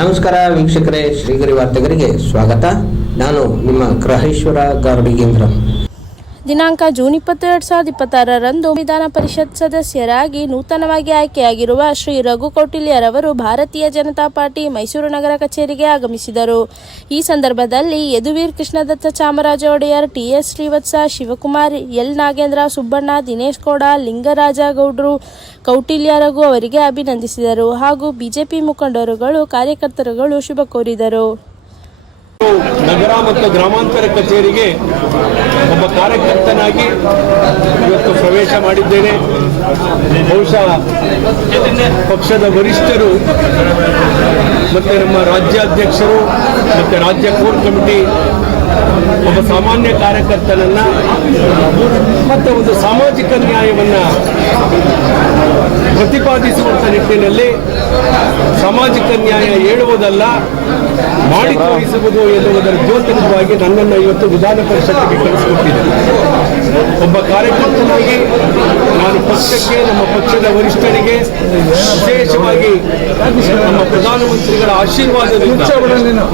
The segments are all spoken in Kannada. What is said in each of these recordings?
ನಮಸ್ಕಾರ ವೀಕ್ಷಕರೇ, ಶ್ರೀಗರಿ ವಾರ್ತೆಗರಿಗೆ ಸ್ವಾಗತ. ನಾನು ನಿಮ್ಮ ಗ್ರಹೇಶ್ವರ ಗಾರ್ಡಿಗೇಂದ್ರ. ದಿನಾಂಕ ಜೂನ್ 20, 2026ರಂದು ವಿಧಾನ ಪರಿಷತ್ ಸದಸ್ಯರಾಗಿ ನೂತನವಾಗಿ ಆಯ್ಕೆಯಾಗಿರುವ ಶ್ರೀ ರಘು ಕೌಟಿಲ್ಯರವರು ಭಾರತೀಯ ಜನತಾ ಪಾರ್ಟಿ ಮೈಸೂರು ನಗರ ಕಚೇರಿಗೆ ಆಗಮಿಸಿದರು. ಈ ಸಂದರ್ಭದಲ್ಲಿ ಯದುವೀರ್ ಕೃಷ್ಣದತ್ತ ಚಾಮರಾಜ ಒಡೆಯರ್, ಟಿ.ಎಸ್. ಶ್ರೀವತ್ಸ, ಶಿವಕುಮಾರ್, ಎಲ್. ನಾಗೇಂದ್ರ, ಸುಬ್ಬಣ್ಣ, ದಿನೇಶ್ ಗೌಡ, ಲಿಂಗರಾಜ ಗೌಡ್ರು ಕೌಟಿಲ್ಯ ರಘು ಅವರಿಗೆ ಅಭಿನಂದಿಸಿದರು. ಹಾಗೂ ಬಿಜೆಪಿ ಮುಖಂಡರುಗಳು, ಕಾರ್ಯಕರ್ತರುಗಳು ಶುಭ ಕೋರಿದರು. ನಗರ ಮತ್ತು ಗ್ರಾಮಾಂತರ ಕಚೇರಿಗೆ ಒಬ್ಬ ಕಾರ್ಯಕರ್ತನಾಗಿ ಇವತ್ತು ಪ್ರವೇಶ ಮಾಡಿದ್ದೇನೆ. ಬಹುಶಃ ಪಕ್ಷದ ವರಿಷ್ಠರು ಮತ್ತು ನಮ್ಮ ರಾಜ್ಯಾಧ್ಯಕ್ಷರು ಮತ್ತು ರಾಜ್ಯ ಕೋರ್ ಕಮಿಟಿ ಒಬ್ಬ ಸಾಮಾನ್ಯ ಕಾರ್ಯಕರ್ತನನ್ನ ಮತ್ತು ಒಂದು ಸಾಮಾಜಿಕ ನ್ಯಾಯವನ್ನು ಪ್ರತಿಪಾದಿಸುವಂಥ ನಿಟ್ಟಿನಲ್ಲಿ ಸಾಮಾಜಿಕ ನ್ಯಾಯ ಹೇಳುವುದಲ್ಲ, ಮಾಡಿ ತೋರಿಸುವುದು ಎನ್ನುವುದರ ದ್ಯೋತಕವಾಗಿ ನನ್ನನ್ನು ಇವತ್ತು ವಿಧಾನ ಪರಿಷತ್ತಿಗೆ ಕಳಿಸಿಕೊಟ್ಟಿದೆ. ಒಬ್ಬ ಕಾರ್ಯಕರ್ತನಾಗಿ ನಾನು ಪಕ್ಷಕ್ಕೆ, ನಮ್ಮ ಪಕ್ಷದ ವರಿಷ್ಠರಿಗೆ, ವಿಶೇಷವಾಗಿ ನಮ್ಮ ಪ್ರಧಾನಮಂತ್ರಿಗಳ ಆಶೀರ್ವಾದದಿಂದ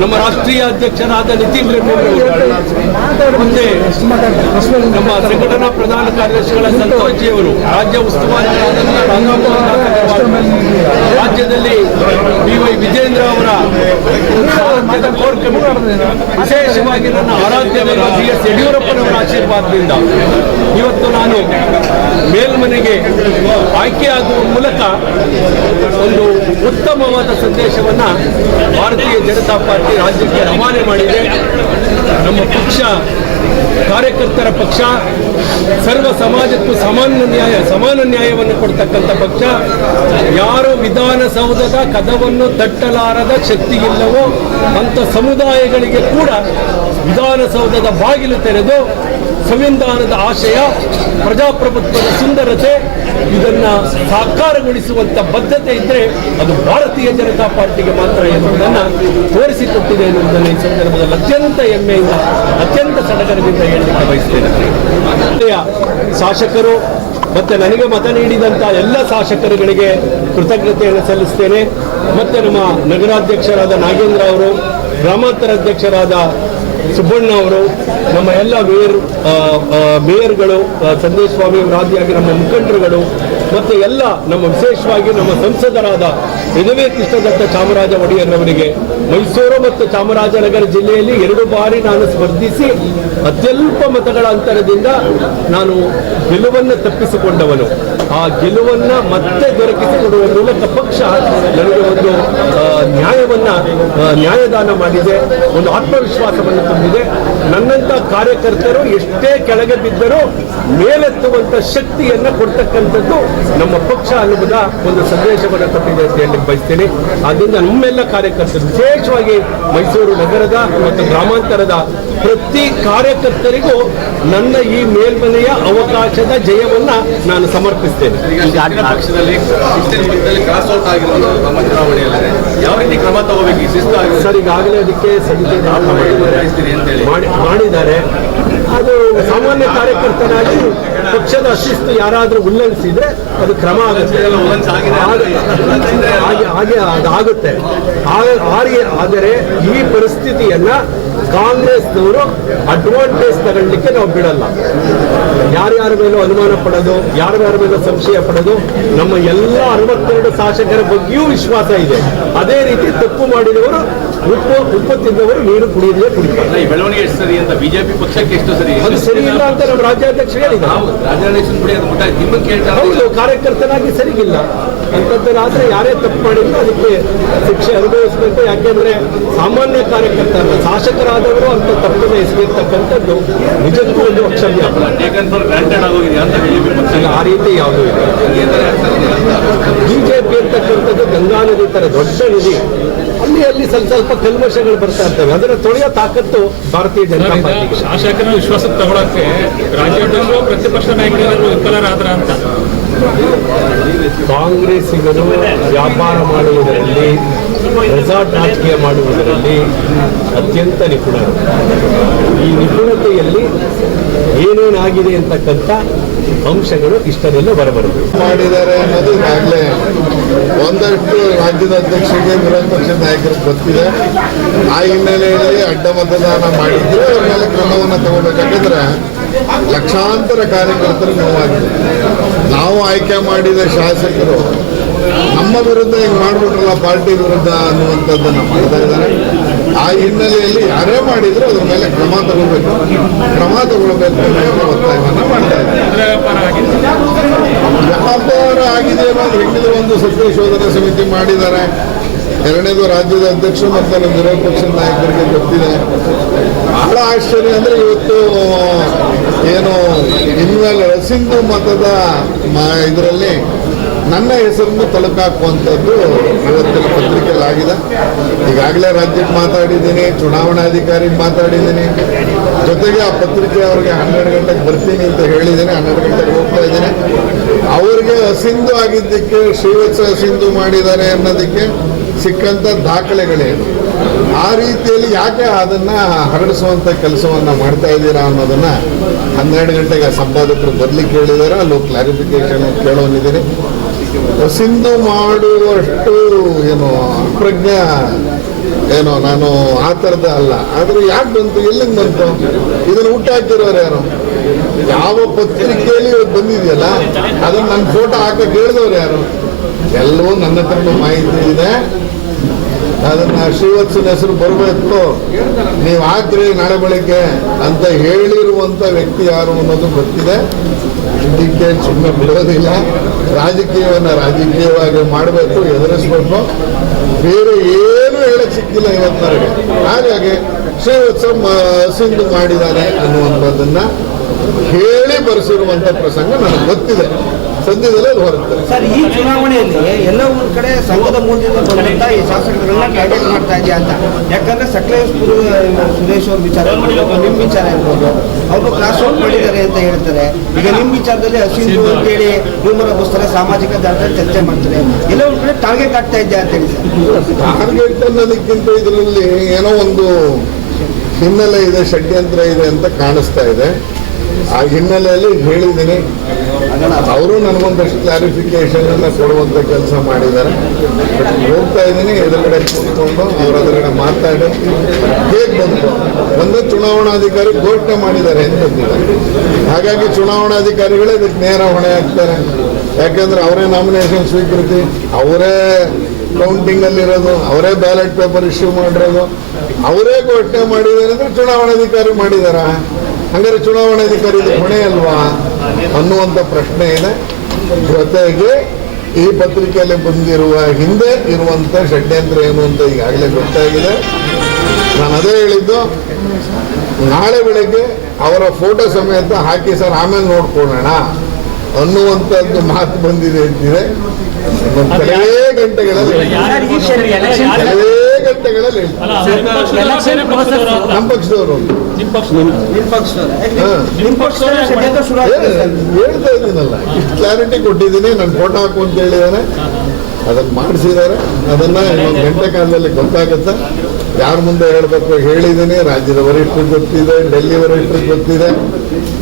ನಮ್ಮ ರಾಷ್ಟ್ರೀಯ ಅಧ್ಯಕ್ಷರಾದ ನಿತಿನ್ ಮತ್ತೆ ನಮ್ಮ ಸಂಘಟನಾ ಪ್ರಧಾನ ಕಾರ್ಯದರ್ಶಿಗಳ ಸಂತೋಷಿಯವರು, ರಾಜ್ಯ ಉಸ್ತುವಾರಿಗಳಾದಂಥ ರಾಜ್ಯದಲ್ಲಿ ಬಿ.ವೈ. ವಿಜೇಂದ್ರ ಅವರ ಕೋರ್ ಕಮಿಟಿ, ವಿಶೇಷವಾಗಿ ನನ್ನ ಆರಾಧ್ಯ ಬಿ.ಎಸ್. ಯಡಿಯೂರಪ್ಪನವರ ಆಶೀರ್ವಾದದಿಂದ ಇವತ್ತು ನಾನು ಮೇಲ್ಮನೆಗೆ ಆಯ್ಕೆಯಾಗುವ ಮೂಲಕ ಒಂದು ಉತ್ತಮವಾದ ಸಂದೇಶವನ್ನು ಭಾರತೀಯ ಜನತಾ ಪಾರ್ಟಿ ರಾಜ್ಯಕ್ಕೆ ರವಾನೆ ಮಾಡಿದೆ. ನಮ್ಮ ಪಕ್ಷ ಕಾರ್ಯಕರ್ತರ ಪಕ್ಷ, ಸರ್ವ ಸಮಾಜಕ್ಕೂ ಸಮಾನ ನ್ಯಾಯವನ್ನು ಕೊಡ್ತಕ್ಕಂಥ ಪಕ್ಷ. ಯಾರು ವಿಧಾನಸೌಧದ ಕದವನ್ನು ತಟ್ಟಲಾರದ ಶಕ್ತಿ ಇಲ್ಲವೋ ಅಂಥ ಸಮುದಾಯಗಳಿಗೆ ಕೂಡ ವಿಧಾನಸೌಧದ ಬಾಗಿಲು ತೆರೆದು ಸಂವಿಧಾನದ ಆಶಯ, ಪ್ರಜಾಪ್ರಭುತ್ವದ ಸುಂದರತೆ ಇದನ್ನು ಸಾಕಾರಗೊಳಿಸುವಂಥ ಬದ್ಧತೆ ಇದ್ದರೆ ಅದು ಭಾರತೀಯ ಜನತಾ ಪಾರ್ಟಿಗೆ ಮಾತ್ರ ಎನ್ನುವುದನ್ನು ತೋರಿಸಿಕೊಟ್ಟಿದೆ ಎನ್ನುವುದನ್ನು ಈ ಸಂದರ್ಭದಲ್ಲಿ ಅತ್ಯಂತ ಹೆಮ್ಮೆಯಿಂದ, ಅತ್ಯಂತ ಸಡಗರದಿಂದ ಹೇಳಲಿಕ್ಕೆ ಬಯಸ್ತೇನೆ. ಶಾಸಕರು ಮತ್ತು ನನಗೆ ಮತ ನೀಡಿದಂಥ ಎಲ್ಲ ಶಾಸಕರುಗಳಿಗೆ ಕೃತಜ್ಞತೆಯನ್ನು ಸಲ್ಲಿಸ್ತೇನೆ. ಮತ್ತು ನಮ್ಮ ನಗರಾಧ್ಯಕ್ಷರಾದ ನಾಗೇಂದ್ರ ಅವರು, ಗ್ರಾಮಾಂತರ ಅಧ್ಯಕ್ಷರಾದ ಸುಬ್ಬಣ್ಣ ಅವರು, ನಮ್ಮ ಎಲ್ಲ ಮೇಯರ್ಗಳು, ಸಂದೇಶ್ ಸ್ವಾಮಿ ಅವರಾದಿಯಾಗಿ ನಮ್ಮ ಮುಖಂಡರುಗಳು, ಮತ್ತು ಎಲ್ಲ ನಮ್ಮ ವಿಶೇಷವಾಗಿ ನಮ್ಮ ಸಂಸದರಾದ ಯದುವೀರ್ ಕೃಷ್ಣದತ್ತ ಚಾಮರಾಜ ಒಡೆಯರ್ರವರಿಗೆ, ಮೈಸೂರು ಮತ್ತು ಚಾಮರಾಜನಗರ ಜಿಲ್ಲೆಯಲ್ಲಿ 2 ಬಾರಿ ನಾನು ಸ್ಪರ್ಧಿಸಿ ಅತ್ಯಲ್ಪ ಮತಗಳ ಅಂತರದಿಂದ ನಾನು ಗೆಲುವನ್ನು ತಪ್ಪಿಸಿಕೊಂಡವನು. ಆ ಗೆಲುವನ್ನು ಮತ್ತೆ ದೊರಕಿಸಿಕೊಡುವ ಮೂಲಕ ಪಕ್ಷ ನನಗೆ ಒಂದು ನ್ಯಾಯದಾನ ಮಾಡಿದೆ, ಒಂದು ಆತ್ಮವಿಶ್ವಾಸವನ್ನು ತುಂಬಿದೆ. ನನ್ನಂಥ ಕಾರ್ಯಕರ್ತರು ಎಷ್ಟೇ ಕೆಳಗೆ ಬಿದ್ದರೂ ಮೇಲೆತ್ತುವಂಥ ಶಕ್ತಿಯನ್ನು ಕೊಡ್ತಕ್ಕಂಥದ್ದು ನಮ್ಮ ಪಕ್ಷ ಅನ್ನುವುದ ಒಂದು ಸಂದೇಶವನ್ನು ಕೊಟ್ಟಿದೆ ಅಂತ ಹೇಳಲಿಕ್ಕೆ ಬಯಸ್ತೇನೆ. ಆದ್ದರಿಂದ ನಮ್ಮೆಲ್ಲ ಕಾರ್ಯಕರ್ತರು, ವಿಶೇಷವಾಗಿ ಮೈಸೂರು ನಗರದ ಮತ್ತು ಗ್ರಾಮಾಂತರದ ಪ್ರತಿ ಕಾರ್ಯಕರ್ತರಿಗೂ ನನ್ನ ಈ ಮೇಲ್ಮನೆಯ ಅವಕಾಶದ ಜಯವನ್ನು ನಾನು ಸಮರ್ಪಿಸ್ತೇನೆ. ಪಕ್ಷದಲ್ಲಿ ಯಾವ ರೀತಿ ಕ್ರಮ ತಗೋಬೇಕು ಸರ್? ಈಗಾಗಲೇ ಅದಕ್ಕೆ ಸಮಿತಿ ಮಾಡಿದ್ದಾರೆ. ಅದು ಸಾಮಾನ್ಯ ಕಾರ್ಯಕರ್ತನಾಗಿ ಪಕ್ಷದ ಶಿಸ್ತು ಯಾರಾದರೂ ಉಲ್ಲಂಘಿಸಿದ್ರೆ ಅದು ಕ್ರಮ ಆಗುತ್ತೆ. ಹಾಗೆ ಅದಾಗುತ್ತೆ. ಆದರೆ ಈ ಪರಿಸ್ಥಿತಿಯನ್ನ ಕಾಂಗ್ರೆಸ್ನವರು ಅಡ್ವಾಂಟೇಜ್ ತಗೊಳ್ಳಿಕ್ಕೆ ನಾವು ಬಿಡಲ್ಲ. ಯಾರ್ಯಾರ ಮೇಲೂ ಅನುಮಾನ ಪಡೋದು, ಯಾರ್ಯಾರ ಮೇಲೂ ಸಂಶಯ ಪಡೋದು, ನಮ್ಮ ಎಲ್ಲ 62 ಶಾಸಕರ ಬಗ್ಗೆಯೂ ವಿಶ್ವಾಸ ಇದೆ. ಅದೇ ರೀತಿ ತಪ್ಪು ಮಾಡಿದವರು, ಉಪ್ಪು ತಿಂದವರು ನೀರು ಕುಡಿಯದೇ ಕುಡಿತಾರೆ. ಈ ಬೆಳವಣಿಗೆ ಎಷ್ಟು ಸರಿ ಅಂತ ಬಿಜೆಪಿ ಪಕ್ಷಕ್ಕೆ ಎಷ್ಟು ಸರಿ? ಅದು ಸರಿ ಇಲ್ಲ ಅಂತ ನಮ್ಮ ರಾಜ್ಯಾಧ್ಯಕ್ಷ ಹೌದು, ಕಾರ್ಯಕರ್ತನಾಗಿ ಸರಿಗಿಲ್ಲ ಅಂತದ್ದರಾದ್ರೆ ಯಾರೇ ತಪ್ಪು ಮಾಡಿದ್ರು ಅದಕ್ಕೆ ಶಿಕ್ಷೆ ಅನುಭವಿಸಬೇಕು. ಯಾಕೆಂದ್ರೆ ಸಾಮಾನ್ಯ ಕಾರ್ಯಕರ್ತರನ್ನ, ಶಾಸಕರಾದವರು ಅಂತ ತಪ್ಪನ್ನು ಎಸಗಿರ್ತಕ್ಕಂಥದ್ದು ನಿಜಕ್ಕೂ ಒಂದು ಅಕ್ಷಮ್ಯ ಅಪರಾಧ. ಆ ರೀತಿ ಯಾವುದೂ ಇಲ್ಲ. ಬಿಜೆಪಿ ಅಂತಕ್ಕಂಥದ್ದು ಗಂಗಾ ನದಿ ತರ ದೊಡ್ಡ ನದಿ, ಅಲ್ಲಿ ಸ್ವಲ್ಪ ಕಲ್ಮಶಗಳು ಬರ್ತಾ ಇರ್ತವೆ. ಅದನ್ನು ತೊಳೆಯೋ ತಾಕತ್ತು ಭಾರತೀಯ ಜನತಾ ಪಾರ್ಟಿಗೆ. ಶಾಸಕರ ವಿಶ್ವಾಸ ತಗೊಳಕ್ಕೆ ರಾಜ್ಯಾಧ್ಯಕ್ಷರು ಪ್ರತಿಪಕ್ಷ ನಾಯಕರು ವಿಫಲರಾದ್ರ ಅಂತ ಕಾಂಗ್ರೆಸ್ಸಿಗರು ವ್ಯಾಪಾರ ಮಾಡುವುದರಲ್ಲಿ, ರೆಸಾರ್ಟ್ ರಾಜಕೀಯ ಮಾಡುವುದರಲ್ಲಿ ಅತ್ಯಂತ ನಿಪುಣರು. ಈ ನಿಪುಣತೆಯಲ್ಲಿ ಏನೇನಾಗಿದೆ ಅಂತಕ್ಕಂಥ ಅಂಶಗಳು ಇಷ್ಟರೆಲ್ಲ ಬರಬಾರದು ಮಾಡಿದ್ದಾರೆ ಅನ್ನೋದು ಈಗಾಗಲೇ ಒಂದಷ್ಟು ರಾಜ್ಯದ ಅಧ್ಯಕ್ಷರಿಗೆ ವಿರೋಧ ಪಕ್ಷದ ನಾಯಕರಿಗೆ ಗೊತ್ತಿದೆ. ಆ ಹಿನ್ನೆಲೆಯಲ್ಲಿ ಅಡ್ಡ ಮತದಾನ ಮಾಡಿದ್ರೆ ಅವ್ರ ಮೇಲೆ ಕ್ರಮವನ್ನು ತಗೋಬೇಕಾಗಿದ್ರೆ ಲಕ್ಷಾಂತರ ಕಾರ್ಯಕರ್ತರು ನೋವಾಗಿದೆ. ನಾವು ಆಯ್ಕೆ ಮಾಡಿದ ಶಾಸಕರು ನಮ್ಮ ವಿರುದ್ಧ ಹಿಂಗೆ ಮಾಡಿಬಿಟ್ರಲ್ಲ, ಪಾರ್ಟಿ ವಿರುದ್ಧ ಅನ್ನುವಂಥದ್ದನ್ನು ಮಾಡ್ತಾ ಇದ್ದಾರೆ. ಆ ಹಿನ್ನೆಲೆಯಲ್ಲಿ ಯಾರೇ ಮಾಡಿದ್ರು ಅದ್ರ ಮೇಲೆ ಕ್ರಮ ತಗೊಳ್ಬೇಕು ಅನ್ನೋ ಒತ್ತಾಯವನ್ನು ಮಾಡ್ತಾ ಇದ್ದಾರೆ. ವ್ಯಾಪಾರ ಆಗಿದೆ ಅನ್ನೋದು ಹೆಂಗಿದ್ರೆ ಒಂದು ಸತ್ಯ ಶೋಧನಾ ಸಮಿತಿ ಮಾಡಿದ್ದಾರೆ. ಎರಡನೇದು ರಾಜ್ಯದ ಅಧ್ಯಕ್ಷರು ಮತ್ತು ನಮ್ಮ ವಿರೋಧ ಪಕ್ಷದ ನಾಯಕರಿಗೆ ಗೊತ್ತಿದೆ. ಬಹಳ ಆಶ್ಚರ್ಯ ಅಂದರೆ ಇವತ್ತು ಏನು ಇನ್ಮೇಲೆ ಸಿಂಧು ಮತದ ಇದರಲ್ಲಿ ನನ್ನ ಹೆಸರನ್ನು ತಲುಕಾಕುವಂಥದ್ದು ಇವತ್ತಿನ ಪತ್ರಿಕೆಯಲ್ಲಿ ಆಗಿದೆ. ಈಗಾಗಲೇ ರಾಜ್ಯಕ್ಕೆ ಮಾತಾಡಿದ್ದೀನಿ, ಚುನಾವಣಾಧಿಕಾರಿಗೆ ಮಾತಾಡಿದ್ದೀನಿ, ಜೊತೆಗೆ ಆ ಪತ್ರಿಕೆ ಅವ್ರಿಗೆ 12 ಗಂಟೆಗೆ ಬರ್ತೀನಿ ಅಂತ ಹೇಳಿದ್ದೀನಿ. 12 ಗಂಟೆಗೆ ಹೋಗ್ತಾ ಇದ್ದೀನಿ. ಅವ್ರಿಗೆ ಅಸಿಂಧು ಆಗಿದ್ದಕ್ಕೆ ಶ್ರೀವತ್ಸ ಅಸಿಂಧು ಮಾಡಿದ್ದಾರೆ ಅನ್ನೋದಕ್ಕೆ ಸಿಕ್ಕಂಥ ದಾಖಲೆಗಳೇನು, ಆ ರೀತಿಯಲ್ಲಿ ಯಾಕೆ ಅದನ್ನು ಹರಡಿಸುವಂಥ ಕೆಲಸವನ್ನು ಮಾಡ್ತಾ ಇದ್ದೀರಾ ಅನ್ನೋದನ್ನು 12 ಗಂಟೆಗೆ ಸಂಪಾದಕರು ಬರ್ಲಿಕ್ಕೆ ಹೇಳಿದ್ದಾರೆ. ಅಲ್ಲೂ ಕ್ಲಾರಿಫಿಕೇಶನ್ ಕೇಳೋನಿದ್ದೀನಿ. ಸಿಂಧು ಮಾಡುವಷ್ಟು ಏನು ಅಪ್ರಜ್ಞ ಏನೋ ನಾನು ಆ ಥರದ ಅಲ್ಲ. ಆದರೆ ಯಾಕೆ ಬಂತು, ಎಲ್ಲಿಂದ ಬಂತು, ಇದನ್ನು ಹುಟ್ಟಾಕಿರೋರು ಯಾರು, ಯಾವ ಪತ್ರಿಕೆಯಲ್ಲಿ ಇವತ್ತು ಬಂದಿದೆಯಲ್ಲ ಅದನ್ನು ನನ್ನ ಫೋಟೋ ಹಾಕಕ್ಕೆ ಹೇಳಿದವ್ರು ಯಾರು, ಎಲ್ಲವೂ ನನ್ನ ಹತ್ರ ಮಾಹಿತಿ ಇದೆ. ಅದನ್ನು ಶ್ರೀವತ್ಸನ ಹೆಸರು ಬರಬೇಕು, ನೀವು ಹಾಕ್ರಿ ನಾಳೆ ಬೆಳಗ್ಗೆ ಅಂತ ಹೇಳಿರುವಂಥ ವ್ಯಕ್ತಿ ಯಾರು ಅನ್ನೋದು ಗೊತ್ತಿದೆ. ಇದಕ್ಕೆ ಸುಮ್ಮನೆ ಬಿಡೋದಿಲ್ಲ. ರಾಜಕೀಯವನ್ನು ರಾಜಕೀಯವಾಗಿ ಮಾಡಬೇಕು, ಎದುರಿಸ್ಬೇಕು. ಬೇರೆ ಏನು ಹೇಳಕ್ಕೆ ಸಿಕ್ಕಿಲ್ಲ ಇವತ್ತಿನವರೆಗೆ. ಹಾಗಾಗಿ ಶ್ರೀವತ್ಸ ಸಿಂಧು ಮಾಡಿದ್ದಾನೆ ಅನ್ನುವಂಥದ್ದನ್ನು ಹೇಳಿ ಬರೆಸಿರುವಂಥ ಪ್ರಸಂಗ ನನಗೆ ಗೊತ್ತಿದೆ. ಸದ್ಯದಲ್ಲೇ ಅದು ಹೊರಡ್ತಾರೆ. ಸರ್, ಈ ಚುನಾವಣೆಯಲ್ಲಿ ಎಲ್ಲ ಒಂದು ಕಡೆ ಸಂಘದ ಮೂಲದಿಂದ ಬಂದಂತ ಈ ಶಾಸಕರನ್ನ ಟಾರ್ಗೆಟ್ ಮಾಡ್ತಾ ಇದೆಯಾ ಅಂತ. ಯಾಕಂದ್ರೆ ಸಕಲೇಶ್ಪುರ ಸುರೇಶ್ ಅವ್ರ ವಿಚಾರ ಇರ್ಬೋದು, ನಿಮ್ಮ ವಿಚಾರ ಇರ್ಬೋದು, ಅವರು ಕ್ರಾಸ್ ಔಟ್ ಮಾಡಿದ್ದಾರೆ ಅಂತ ಹೇಳ್ತಾರೆ. ಈಗ ನಿಮ್ಮ ವಿಚಾರದಲ್ಲಿ ಅಸಿಂಧು ಅಂತೇಳಿ ರೂಮರ್ ಹಬ್ಬಿಸ್ತಾರೆ, ಸಾಮಾಜಿಕ ಜಾಲದಲ್ಲಿ ಚರ್ಚೆ ಮಾಡ್ತಾರೆ. ಎಲ್ಲ ಒಂದು ಕಡೆ ಟಾರ್ಗೆಟ್ ಆಗ್ತಾ ಇದೆಯಾ ಅಂತ ಹೇಳಿ ಸರ್. ಟಾರ್ಗೆಟ್ ಅನ್ನೋದಕ್ಕಿಂತ ಇದರಲ್ಲಿ ಏನೋ ಒಂದು ಹಿನ್ನೆಲೆ ಇದೆ, ಷಡ್ಯಂತ್ರ ಇದೆ ಅಂತ ಕಾಣಿಸ್ತಾ ಇದೆ. ಆ ಹಿನ್ನೆಲೆಯಲ್ಲಿ ಹೇಳಿದ್ದೀನಿ. ಅವರು ನನಗೊಂದಷ್ಟು ಕ್ಲಾರಿಫಿಕೇಶನ್ ಅನ್ನ ಕೊಡುವಂಥ ಕೆಲಸ ಮಾಡಿದ್ದಾರೆ. ಹೋಗ್ತಾ ಇದ್ದೀನಿ, ಎದುರುಗಡೆ ಕೂತ್ಕೊಂಡು ಅವ್ರ ಎದುರುಗಡೆ ಮಾತಾಡಿ ಹೇಗೆ ಬಂತು, ಒಂದು ಚುನಾವಣಾಧಿಕಾರಿ ಘೋಷಣೆ ಮಾಡಿದ್ದಾರೆ ಅಂತ ಬಂದಿದ್ದಾರೆ. ಹಾಗಾಗಿ ಚುನಾವಣಾಧಿಕಾರಿಗಳೇ ಇದಕ್ಕೆ ನೇರ ಹೊಣೆ ಹಾಕ್ತಾರೆ. ಯಾಕೆಂದ್ರೆ ಅವರೇ ನಾಮಿನೇಷನ್ ಸ್ವೀಕೃತಿ, ಅವರೇ ಕೌಂಟಿಂಗಲ್ಲಿರೋದು, ಅವರೇ ಬ್ಯಾಲೆಟ್ ಪೇಪರ್ ಇಶ್ಯೂ ಮಾಡಿರೋದು, ಅವರೇ ಘೋಷಣೆ ಮಾಡಿದ್ದಾರೆ ಅಂದರೆ ಚುನಾವಣಾಧಿಕಾರಿ ಮಾಡಿದಾರ. ಹಂಗಾರೆ ಚುನಾವಣಾಧಿಕಾರಿ ಹೊಣೆ ಅಲ್ವಾ ಅನ್ನುವಂಥ ಪ್ರಶ್ನೆ ಇದೆ. ಜೊತೆಗೆ ಈ ಪತ್ರಿಕೆಯಲ್ಲಿ ಬಂದಿರುವ ಹಿಂದೆ ಇರುವಂಥ ಷಡ್ಯಂತ್ರ ಏನು ಅಂತ ಈಗಾಗಲೇ ಗೊತ್ತಾಗಿದೆ. ನಾನು ಅದೇ ಹೇಳಿದ್ದು, ನಾಳೆ ಬೆಳಗ್ಗೆ ಅವರ ಫೋಟೋ ಸಮೇತ ಹಾಕಿ ಸರ್ ಆಮೇಲೆ ನೋಡ್ಕೊಳ್ಳೋಣ ಅನ್ನುವಂಥದ್ದು ಮಾತು ಬಂದಿದೆ ಅಂತಿದೆ. ಕೆಲವೇ ಗಂಟೆಗಳಲ್ಲಿ ನಮ್ಮ ಪಕ್ಷದವರು ಹೇಳ್ತಾ ಇದ್ದೀನಲ್ಲ, ಇಷ್ಟು ಕ್ಲಾರಿಟಿ ಕೊಟ್ಟಿದ್ದೀನಿ. ನಾನು ಫೋಟೋ ಹಾಕು ಅಂತ ಹೇಳಿದ್ದಾನೆ, ಅದನ್ನು ಮಾಡಿಸಿದ್ದಾರೆ. ಅದನ್ನು ಇನ್ನೊಂದು ಗಂಟೆ ಕಾಲದಲ್ಲಿ ಗೊತ್ತಾಗುತ್ತೆ. ಯಾರ ಮುಂದೆ ಹೇಳಬೇಕು ಹೇಳಿದ್ದೀನಿ. ರಾಜ್ಯದ ವರಿಷ್ಠರಿಗೆ ಗೊತ್ತಿದೆ, ಡೆಲ್ಲಿ ವರಿಷ್ಠರಿಗೆ ಗೊತ್ತಿದೆ.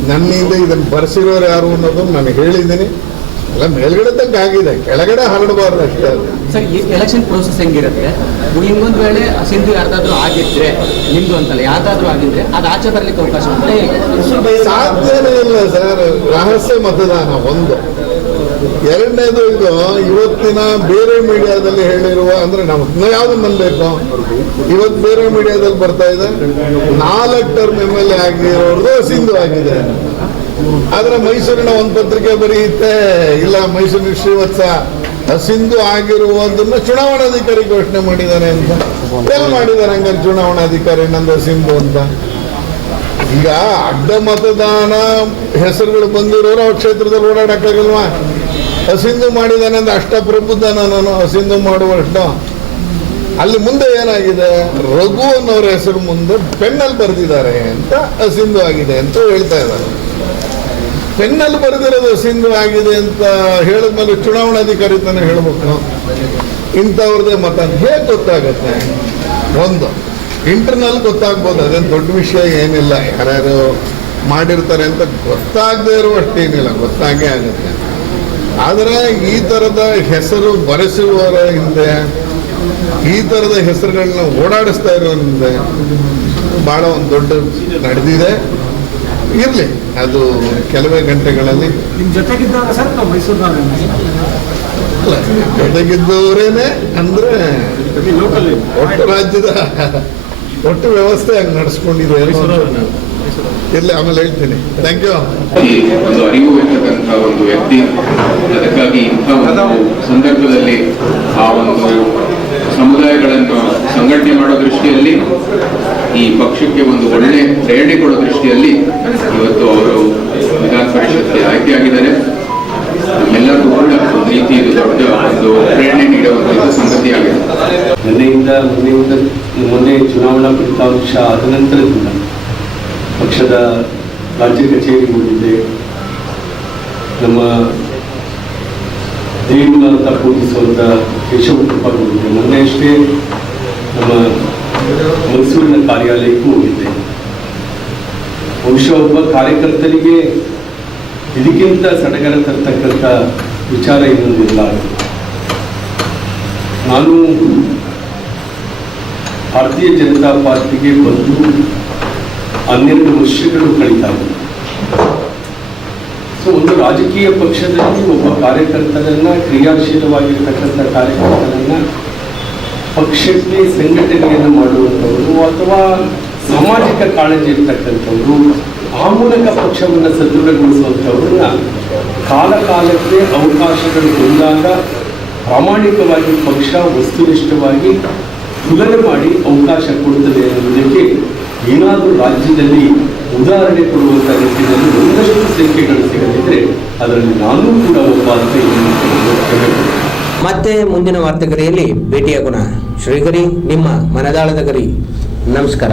ನನ್ನಿಂದ ಇದನ್ನು ಬರೆಸಿರೋರು ಯಾರು ಅನ್ನೋದನ್ನು ನಾನು ಹೇಳಿದ್ದೀನಿ. ಎಲ್ಲ ಮೇಲ್ಗಡೆ ತನಕ ಆಗಿದೆ, ಕೆಳಗಡೆ ಹರಡಬಾರ್ದು ಅಷ್ಟೇ. ಸರ್, ಈ ಎಲೆಕ್ಷನ್ ಪ್ರೋಸೆಸ್ ಹೆಂಗಿರುತ್ತೆ? ಇನ್ನೊಂದು ವೇಳೆ ಸಿಂಧು ಯಾರ್ದಾದ್ರೂ ಆಗಿದ್ರೆ, ನಿಮ್ದು ಅಂತಲ್ಲ ಯಾರ್ದಾದ್ರೂ ಆಗಿದ್ರೆ ಅದು ಆಚೆ ಬರ್ಲಿಕ್ಕೆ ಅವಕಾಶ ಸಾಧ್ಯನೇ ಇಲ್ಲ ಸರ್. ರಹಸ್ಯ ಮತದಾನ ಒಂದು. ಎರಡನೇದು, ಇದು ಇವತ್ತಿನ ಬೇರೆ ಮೀಡಿಯಾದಲ್ಲಿ ಹೇಳಿರುವ, ಅಂದ್ರೆ ನಾವು ಯಾವ್ದು ನಂಬಬೇಕು, ಇವತ್ತು ಬೇರೆ ಮೀಡಿಯಾದಲ್ಲಿ ಬರ್ತಾ ಇದೆ 4 ಟರ್ಮ್ MLA ಆಗಿರೋರ್ದು ಸಿಂಧು ಆಗಿದೆ. ಆದ್ರೆ ಮೈಸೂರಿನ ಒಂದು ಪತ್ರಿಕೆ ಬರೆಯುತ್ತೆ, ಇಲ್ಲ ಮೈಸೂರಿನ ಶ್ರೀವತ್ಸ ಸಿಂಧು ಆಗಿರುವುದನ್ನು ಚುನಾವಣಾಧಿಕಾರಿ ಘೋಷಣೆ ಮಾಡಿದ್ದಾರೆ ಅಂತ. ಎಲ್ಲಿ ಮಾಡಿದ್ದಾರೆ ಹಂಗಾರೆ ಚುನಾವಣಾಧಿಕಾರಿ ನಂದು ಸಿಂಧು ಅಂತ? ಈಗ ಅಡ್ಡ ಮತದಾನ ಹೆಸರುಗಳು ಬಂದಿರೋರು ಅವ್ರ ಕ್ಷೇತ್ರದಲ್ಲಿ ಓಡಾಡಕ್ಕಾಗಲ್ವಾ? ಅಸಿಂಧು ಮಾಡಿದ್ದಾನೆ ಅಂದ್ರೆ ಅಷ್ಟಪ್ರಬುದ್ಧನ ನಾನು ಅಸಿಂಧು ಮಾಡುವಷ್ಟು. ಅಲ್ಲಿ ಮುಂದೆ ಏನಾಗಿದೆ, ರಘು ಅನ್ನೋರ ಹೆಸರು ಮುಂದೆ ಪೆನ್ನಲ್ಲಿ ಬರೆದಿದ್ದಾರೆ ಅಂತ ಅಸಿಂಧು ಆಗಿದೆ ಅಂತ ಹೇಳ್ತಾ ಇದ್ದಾರೆ. ಪೆನ್ನಲ್ಲಿ ಬರೆದಿರೋದು ಅಸಿಂಧು ಆಗಿದೆ ಅಂತ ಹೇಳಿದ್ಮೇಲೆ ಚುನಾವಣಾಧಿಕಾರಿ ತಾನೇ ಹೇಳ್ಬೇಕು ಇಂಥವ್ರದ್ದೇ ಮತ ಅಂತ ಹೇಗೆ ಗೊತ್ತಾಗತ್ತೆ? ಒಂದು ಇಂಟರ್ನಲ್ ಗೊತ್ತಾಗ್ಬೋದು, ಅದೇನು ದೊಡ್ಡ ವಿಷಯ ಏನಿಲ್ಲ. ಯಾರ್ಯಾರು ಮಾಡಿರ್ತಾರೆ ಅಂತ ಗೊತ್ತಾಗದೇ ಇರುವಷ್ಟೇನಿಲ್ಲ, ಗೊತ್ತಾಗೇ ಆಗುತ್ತೆ. ಆದರೆ ಈ ಥರದ ಹೆಸರು ಬರೆಸುವವರ ಹಿಂದೆ, ಈ ಥರದ ಹೆಸರುಗಳನ್ನ ಓಡಾಡಿಸ್ತಾ ಇರೋರ ಹಿಂದೆ ಭಾಳ ಒಂದು ದೊಡ್ಡ ನಡೆದಿದೆ. ಇರಲಿ, ಅದು ಕೆಲವೇ ಗಂಟೆಗಳಲ್ಲಿ ನಿಮ್ಮ ಜೊತೆಗಿದ್ದಾಗ ಸರ್ ನಾವು ಮೈಸೂರಿನವ್ರೆ ಅಲ್ಲ, ಜೊತೆಗಿದ್ದವರೇನೆ ಅಂದರೆ ಒಟ್ಟು ರಾಜ್ಯದ ಒಟ್ಟು ವ್ಯವಸ್ಥೆ ಹಂಗೆ ನಡೆಸ್ಕೊಂಡಿದೆ. ಇರಲಿ, ಆಮೇಲೆ ಹೇಳ್ತೀನಿ. Thank you. ಒಂದು ಅರಿವು ಇರ್ತಕ್ಕಂಥ ಒಂದು ವ್ಯಕ್ತಿ. ಅದಕ್ಕಾಗಿ ಇಂಥ ಒಂದು ಸಂದರ್ಭದಲ್ಲಿ ಆ ಒಂದು ಸಮುದಾಯಗಳನ್ನು ಸಂಘಟನೆ ಮಾಡೋ ದೃಷ್ಟಿಯಲ್ಲಿ, ಈ ಪಕ್ಷಕ್ಕೆ ಒಂದು ಒಳ್ಳೆ ಪ್ರೇರಣೆ ಕೊಡೋ ದೃಷ್ಟಿಯಲ್ಲಿ ಇವತ್ತು ಅವರು ವಿಧಾನ ಪರಿಷತ್ಗೆ ಆಯ್ಕೆಯಾಗಿದ್ದಾರೆ. ನಮ್ಮೆಲ್ಲರಿಗೂ ಕೂಡ ಒಂದು ರೀತಿ ಇದು ದೊಡ್ಡ ಒಂದು ಪ್ರೇರಣೆ ನೀಡುವಂತಹ ಸಂಗತಿಯಾಗಿದೆ. ಮೊನ್ನೆ ಚುನಾವಣಾ ಫಲಿತಾಂಶ ಆದ ನಂತರದಿಂದ ಪಕ್ಷದ ರಾಜ್ಯ ಕಚೇರಿಗೆ ಹೋಗಿದ್ದೆ. ನಮ್ಮ ದೇಗುಲ ಪೂಜಿಸುವಂಥ ಕೇಶವ ಕೃಪಾಗೆ ಹೋಗಿದ್ದೆ. ಮೊನ್ನೆ ಅಷ್ಟೇ ನಮ್ಮ ಮೈಸೂರಿನ ಕಾರ್ಯಾಲಯಕ್ಕೂ ಹೋಗಿದ್ದೆ. ಬಹುಶಃ ಒಬ್ಬ ಕಾರ್ಯಕರ್ತರಿಗೆ ಇದಕ್ಕಿಂತ ಸಡಗರ ತರ್ತಕ್ಕಂಥ ವಿಚಾರ ಇನ್ನೊಂದಿಲ್ಲ. ನಾನು ಭಾರತೀಯ ಜನತಾ ಪಾರ್ಟಿಗೆ ಬಂದು 12 ವರ್ಷಗಳು ಕಳೀತಾ ಇದೆ. ಸೊ ಒಂದು ರಾಜಕೀಯ ಪಕ್ಷದಲ್ಲಿ ಒಬ್ಬ ಕಾರ್ಯಕರ್ತರನ್ನ, ಕ್ರಿಯಾಶೀಲವಾಗಿರ್ತಕ್ಕಂಥ ಕಾರ್ಯಕರ್ತರನ್ನ ಪಕ್ಷಕ್ಕೆ ಸಂಘಟನೆಯನ್ನು ಮಾಡುವಂಥವರು ಅಥವಾ ಸಾಮಾಜಿಕ ಕಾಳಜಿ ಇರ್ತಕ್ಕಂಥವ್ರು, ಆ ಮೂಲಕ ಪಕ್ಷವನ್ನು ಸದೃಢಗೊಳಿಸುವಂಥವ್ರನ್ನ ಕಾಲಕ್ಕೆ ಅವಕಾಶಗಳು ಬಂದಾಗ ಪ್ರಾಮಾಣಿಕವಾಗಿ ಪಕ್ಷ ವಸ್ತುನಿಷ್ಠವಾಗಿ ತುಲನೆ ಮಾಡಿ ಅವಕಾಶ ಕೊಡುತ್ತದೆ ಅನ್ನೋದಕ್ಕೆ ಏನಾದರೂ ರಾಜ್ಯದಲ್ಲಿ ಉದಾಹರಣೆ ಕೊಡುವಂಥ ನಿಟ್ಟಿನಲ್ಲಿ ಒಂದಷ್ಟು ಸಂಖ್ಯೆಗಳು ಸಿಗದಿದ್ದರೆ ಅದರಲ್ಲಿ ನಾನೂ ಕೂಡ ಒಬ್ಬ ಅಂತ ಮತ್ತೆ ಮುಂದಿನ ವಾರ್ತೆಗರಿಯಲ್ಲಿ ಭೇಟಿಯಾಗೋಣ. ಶ್ರೀಗರಿ, ನಿಮ್ಮ ಮನದಾಳದ ಗರಿ. ನಮಸ್ಕಾರ.